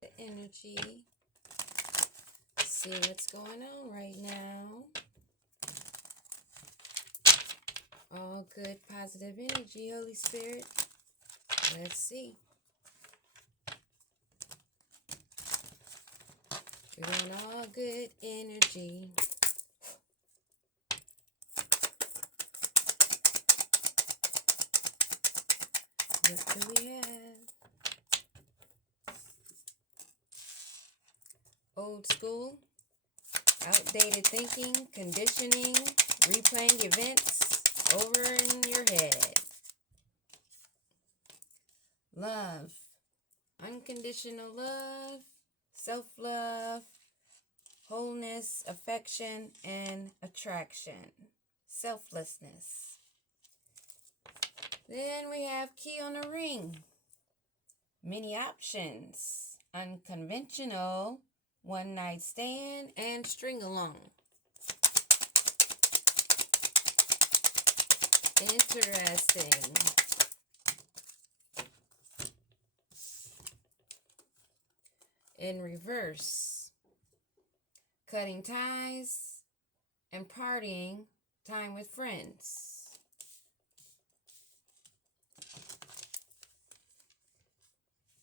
the energy. See what's going on right now. All good, positive energy, Holy Spirit. Let's see. We want all good energy. What do we have? Old school, outdated thinking, conditioning, replaying events over in your head. Love, unconditional love, self-love, wholeness, affection, and attraction. Selflessness. Then we have key on the ring. Many options. Unconventional, one night stand, and string along. Interesting. In reverse. Cutting ties and partying time with friends.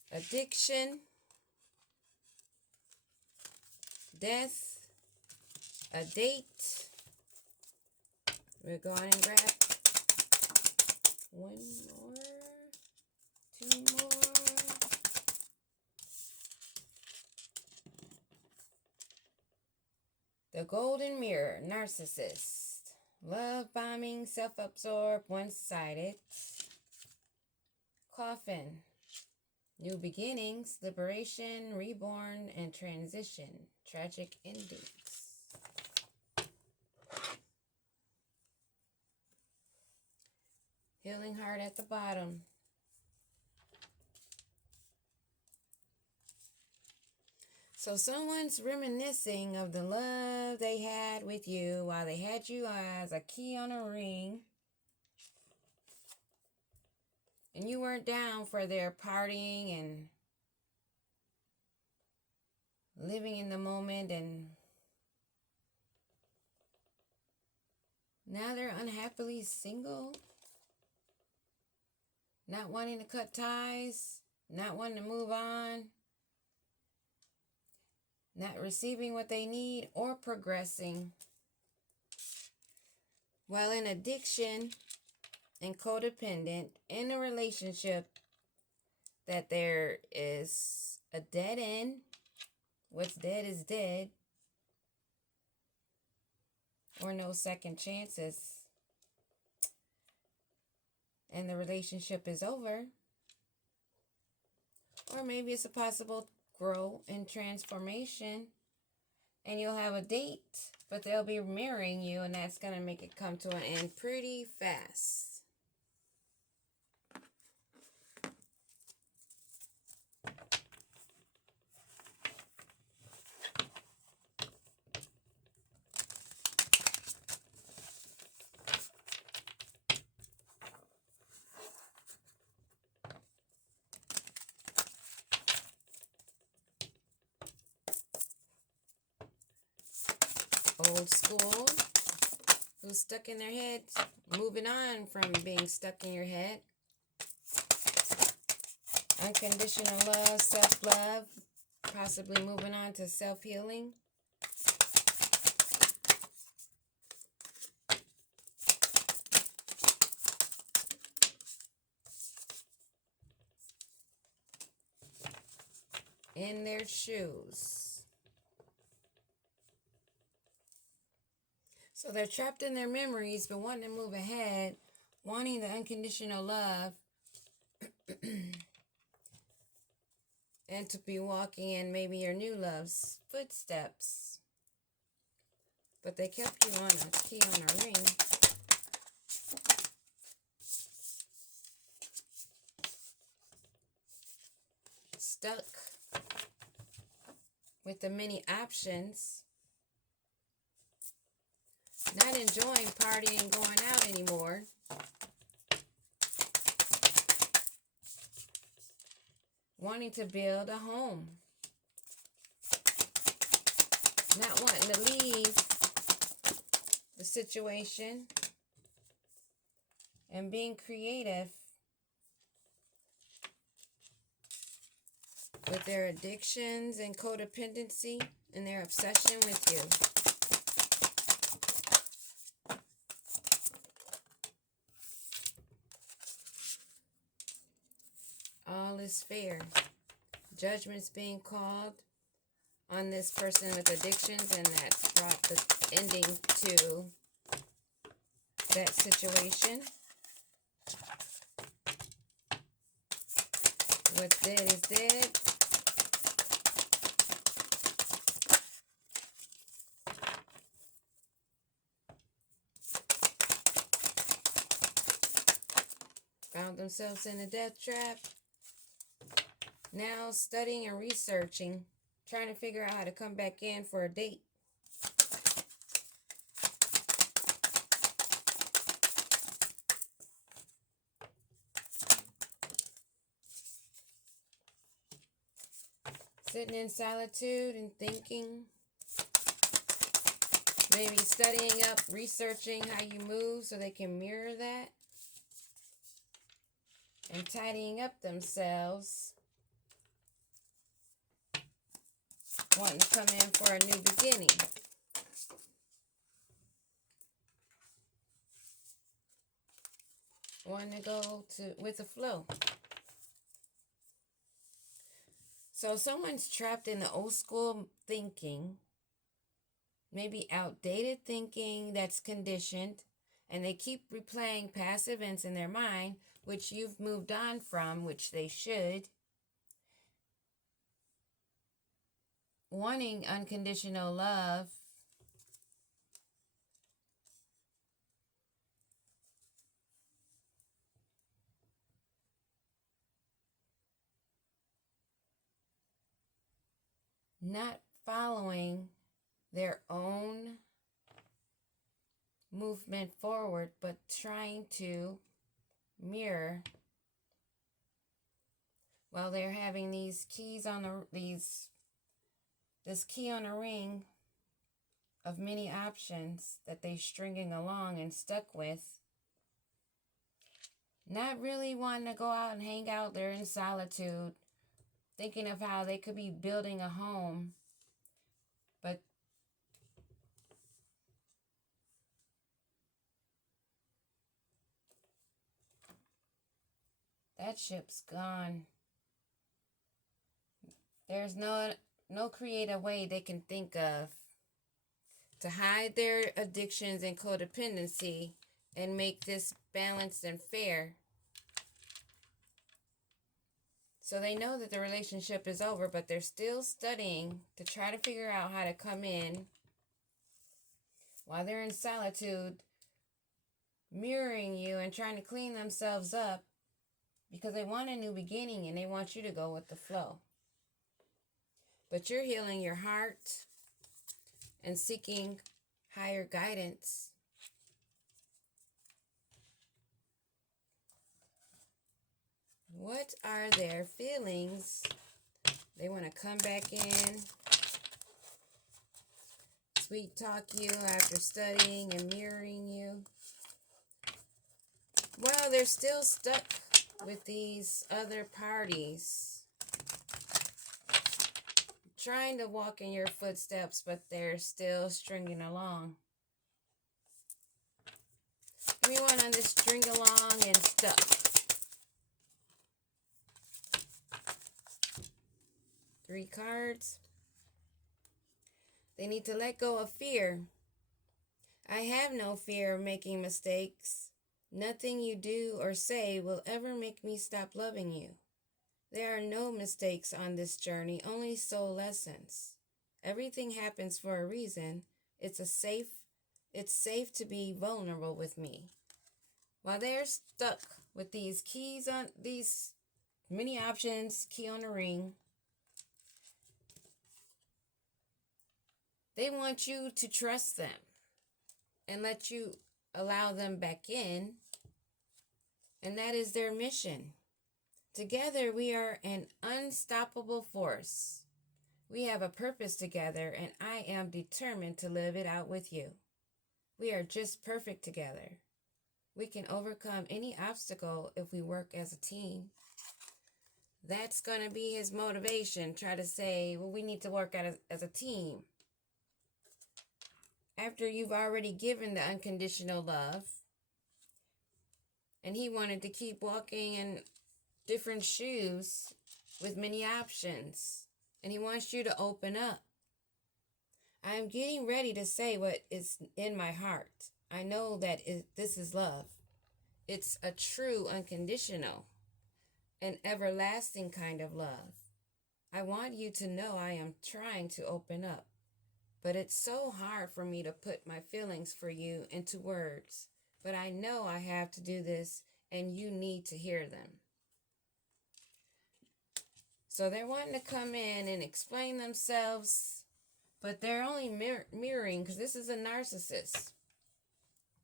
Addiction, death, a date. We'll go on and grab one more, two more. The golden mirror, narcissist, love bombing, self-absorbed, one-sided. Coffin, new beginnings, liberation, reborn, and transition, tragic endings. Healing heart at the bottom. So someone's reminiscing of the love they had with you while they had you as a key on a ring. And you weren't down for their partying and living in the moment, and now they're unhappily single, not wanting to cut ties, not wanting to move on, not receiving what they need or progressing. While in addiction and codependent in a relationship that there is a dead end. What's dead is dead. Or no second chances. And the relationship is over. Or maybe it's a possible growth and transformation. And you'll have a date, but they'll be marrying you, and that's going to make it come to an end pretty fast. Old school, who's stuck in their head, moving on from being stuck in your head. Unconditional love, self-love, possibly moving on to self-healing. In their shoes. So they're trapped in their memories, but wanting to move ahead, wanting the unconditional love, and to be walking in maybe your new love's footsteps. But they kept you on a key on a ring. Stuck with the many options. Not enjoying partying and going out anymore. Wanting to build a home. not wanting to leave the situation, and being creative with their addictions and codependency and their obsession with you. All is fair. Judgment's being called on this person with addictions, and that's brought the ending to that situation. What's dead is dead. Found themselves in a death trap. Now studying and researching, trying to figure out how to come back in for a date. Sitting in solitude and thinking. Maybe studying up, researching how you move so they can mirror that. And tidying up themselves. Wanting to come in for a new beginning. Wanting to go with the flow. So someone's trapped in the old school thinking, maybe outdated thinking that's conditioned, and they keep replaying past events in their mind, which you've moved on from, which they should. Wanting unconditional love. Not following their own movement forward, but trying to mirror while they're having these keys on this key on a ring of many options that they're stringing along and stuck with. Not really wanting to go out and hang out. They're in solitude, thinking of how they could be building a home, but that ship's gone. There's no creative way they can think of to hide their addictions and codependency and make this balanced and fair. So they know that the relationship is over, but they're still studying to try to figure out how to come in while they're in solitude, mirroring you and trying to clean themselves up because they want a new beginning and they want you to go with the flow. But you're healing your heart and seeking higher guidance. What are their feelings? They want to come back in, sweet talk you after studying and mirroring you. Well, they're still stuck with these other parties, trying to walk in your footsteps, but they're still stringing along. Everyone on this string along and stuck. Three cards. They need to let go of fear. I have no fear of making mistakes. Nothing you do or say will ever make me stop loving you. There are no mistakes on this journey, only soul lessons. Everything happens for a reason. It's safe to be vulnerable with me. While they're stuck with these keys on these many options, key on the ring, they want you to trust them and let you allow them back in. And that is their mission. Together we are an unstoppable force. We have a purpose together, and I am determined to live it out with you. We are just perfect together. We can overcome any obstacle if we work as a team. That's going to be his motivation. Try to say, well, we need to work as a team. After you've already given the unconditional love, and he wanted to keep walking in different shoes with many options, and he wants you to open up. I'm getting ready to say what is in my heart. I know that this is love. It's a true, unconditional, and everlasting kind of love. I want you to know I am trying to open up, but it's so hard for me to put my feelings for you into words. But I know I have to do this, and you need to hear them. So they're wanting to come in and explain themselves, but they're only mirroring, because this is a narcissist.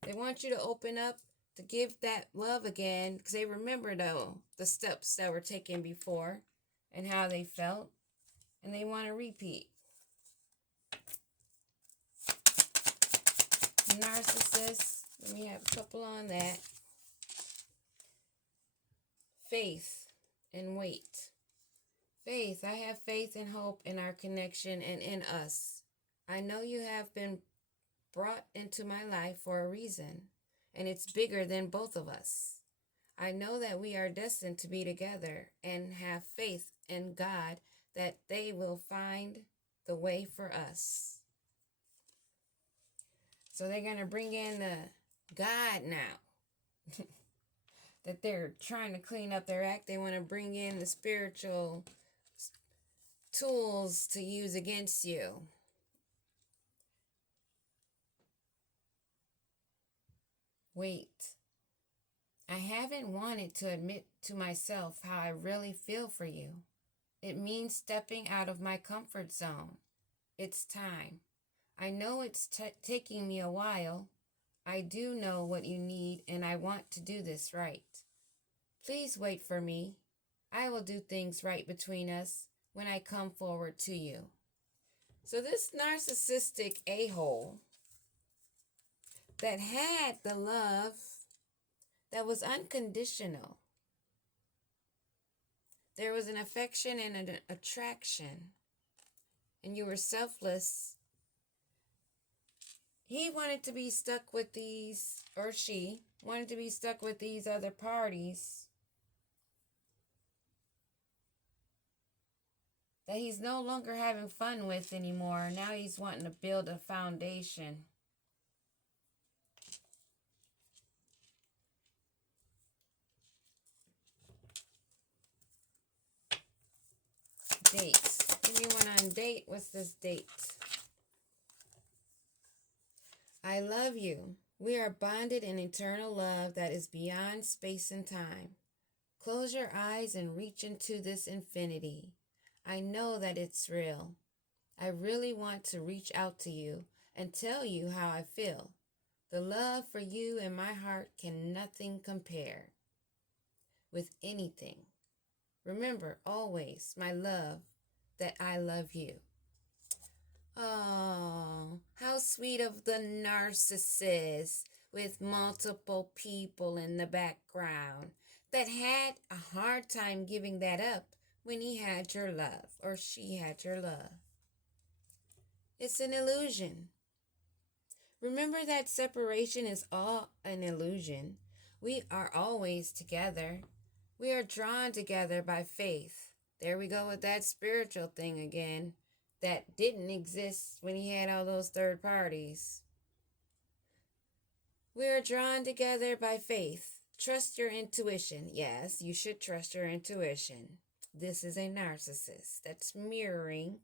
They want you to open up, to give that love again, because they remember, though, the steps that were taken before and how they felt, and they want to repeat. Narcissist, let me have a couple on that. Faith and wait. Faith, I have faith and hope in our connection and in us. I know you have been brought into my life for a reason, and it's bigger than both of us. I know that we are destined to be together, and have faith in God that they will find the way for us. So they're going to bring in the God now. That they're trying to clean up their act. They want to bring in the spiritual tools to use against you. Wait. I haven't wanted to admit to myself how I really feel for you. It means stepping out of my comfort zone. It's time. I know it's taking me a while. I do know what you need, and I want to do this right. Please wait for me. I will do things right between us when I come forward to you. So this narcissistic a-hole that had the love that was unconditional. There was an affection and an attraction, and you were selfless. He wanted to be stuck with these, or she wanted to be stuck with these other parties that he's no longer having fun with anymore. Now he's wanting to build a foundation. Dates. Give me one on date. What's this date? I love you. We are bonded in eternal love that is beyond space and time. Close your eyes and reach into this infinity. I know that it's real. I really want to reach out to you and tell you how I feel. The love for you in my heart can nothing compare with anything. Remember always, my love, that I love you. Oh, how sweet of the narcissist with multiple people in the background that had a hard time giving that up when he had your love, or she had your love. It's an illusion. Remember that separation is all an illusion. We are always together. We are drawn together by faith. There we go with that spiritual thing again that didn't exist when he had all those third parties. We are drawn together by faith. Trust your intuition. Yes, you should trust your intuition. This is a narcissist that's mirroring,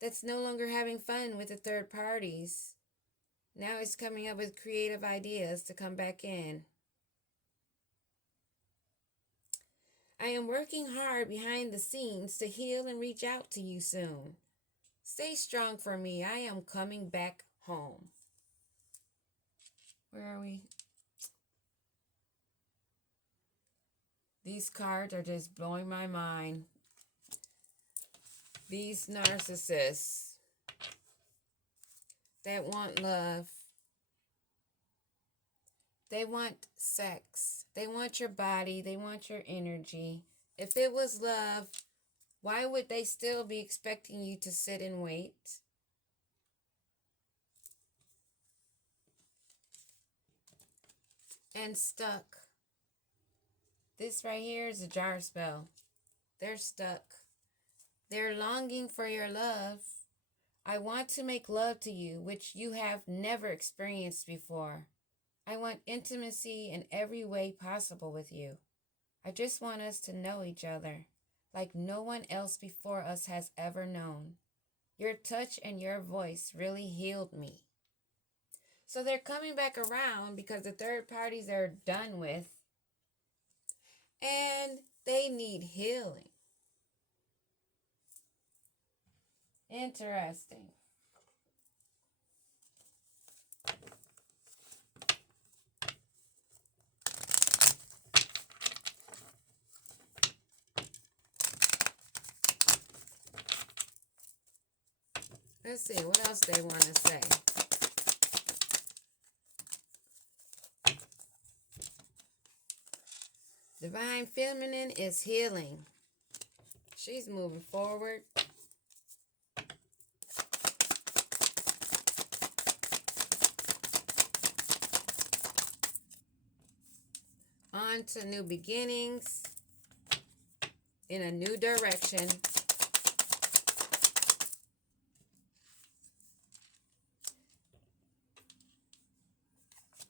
that's no longer having fun with the third parties. Now he's coming up with creative ideas to come back in. I am working hard behind the scenes to heal and reach out to you soon. Stay strong for me. I am coming back home. Where are we? These cards are just blowing my mind. These narcissists that want love, they want sex, they want your body, they want your energy. If it was love, why would they still be expecting you to sit and wait? And stuck. This right here is a jar spell. They're stuck. They're longing for your love. I want to make love to you, which you have never experienced before. I want intimacy in every way possible with you. I just want us to know each other like no one else before us has ever known. Your touch and your voice really healed me. So they're coming back around because the third parties are done with, and they need healing. Interesting. Let's see what else they want to say. Divine Feminine is healing. She's moving forward. On to new beginnings in a new direction.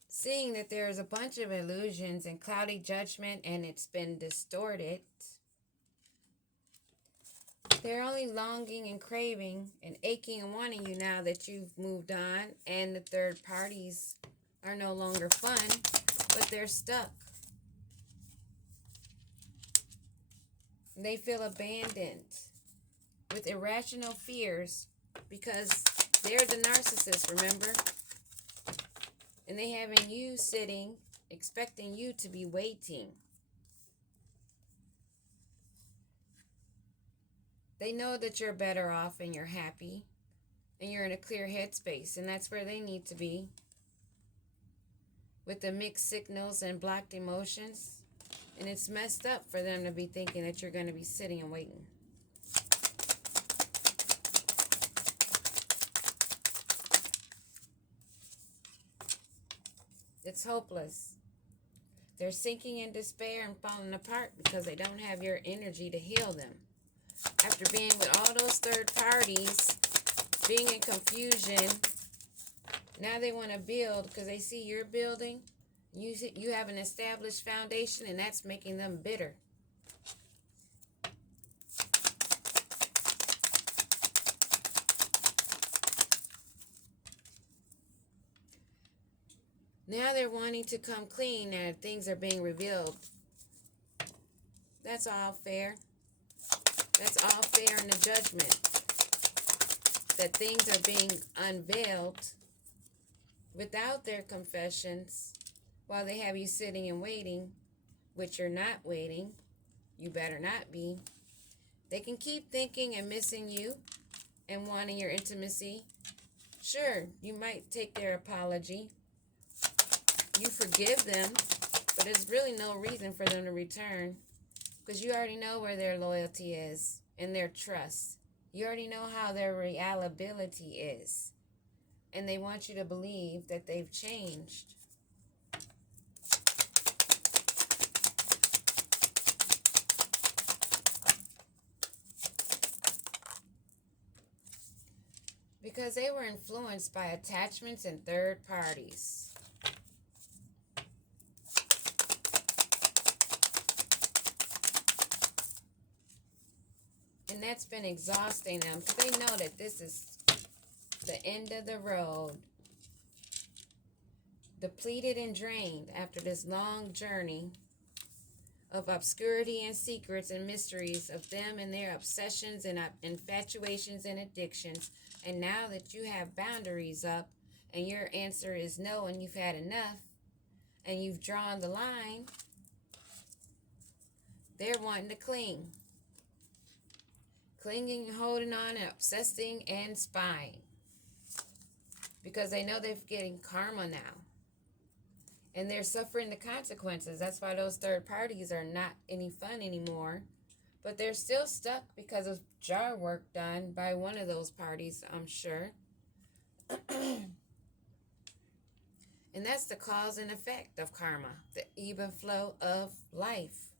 Seeing that there's a bunch of illusions and cloudy judgment and it's been distorted. They're only longing and craving and aching and wanting you now that you've moved on and the third parties are no longer fun, but they're stuck. They feel abandoned with irrational fears because they're the narcissist, remember? And they having you sitting, expecting you to be waiting. They know that you're better off and you're happy and you're in a clear headspace, and that's where they need to be. With the mixed signals and blocked emotions, and it's messed up for them to be thinking that you're going to be sitting and waiting. It's hopeless. They're sinking in despair and falling apart because they don't have your energy to heal them. After being with all those third parties, being in confusion, now they want to build because they see you're building. You have an established foundation, and that's making them bitter. Now they're wanting to come clean and things are being revealed. That's all fair. That's all fair in the judgment. That things are being unveiled without their confessions while they have you sitting and waiting, which you're not waiting. You better not be. They can keep thinking and missing you and wanting your intimacy. Sure, you might take their apology. You forgive them, but there's really no reason for them to return because you already know where their loyalty is and their trust. You already know how their reliability is. And they want you to believe that they've changed. Because they were influenced by attachments and third parties. And that's been exhausting them because they know that this is the end of the road. Depleted and drained after this long journey of obscurity and secrets and mysteries of them and their obsessions and infatuations and addictions. And now that you have boundaries up and your answer is no and you've had enough and you've drawn the line, they're wanting to cling. clinging, holding on, and obsessing and spying. Because they know they're getting karma now. And they're suffering the consequences. That's why those third parties are not any fun anymore. But they're still stuck because of jar work done by one of those parties, I'm sure. And that's the cause and effect of karma, the ebb and flow of life.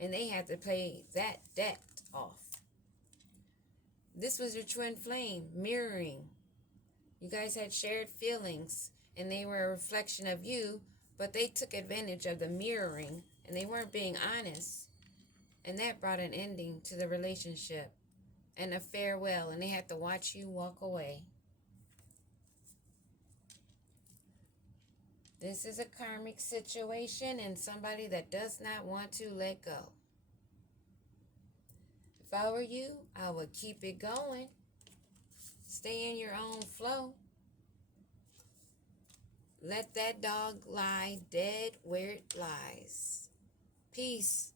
And they had to pay that debt off. This was your twin flame, mirroring. You guys had shared feelings, and they were a reflection of you, but they took advantage of the mirroring, and they weren't being honest. And that brought an ending to the relationship and a farewell, and they had to watch you walk away. This is a karmic situation and somebody that does not want to let go. If I were you, I would keep it going. Stay in your own flow. Let that dog lie dead where it lies. Peace.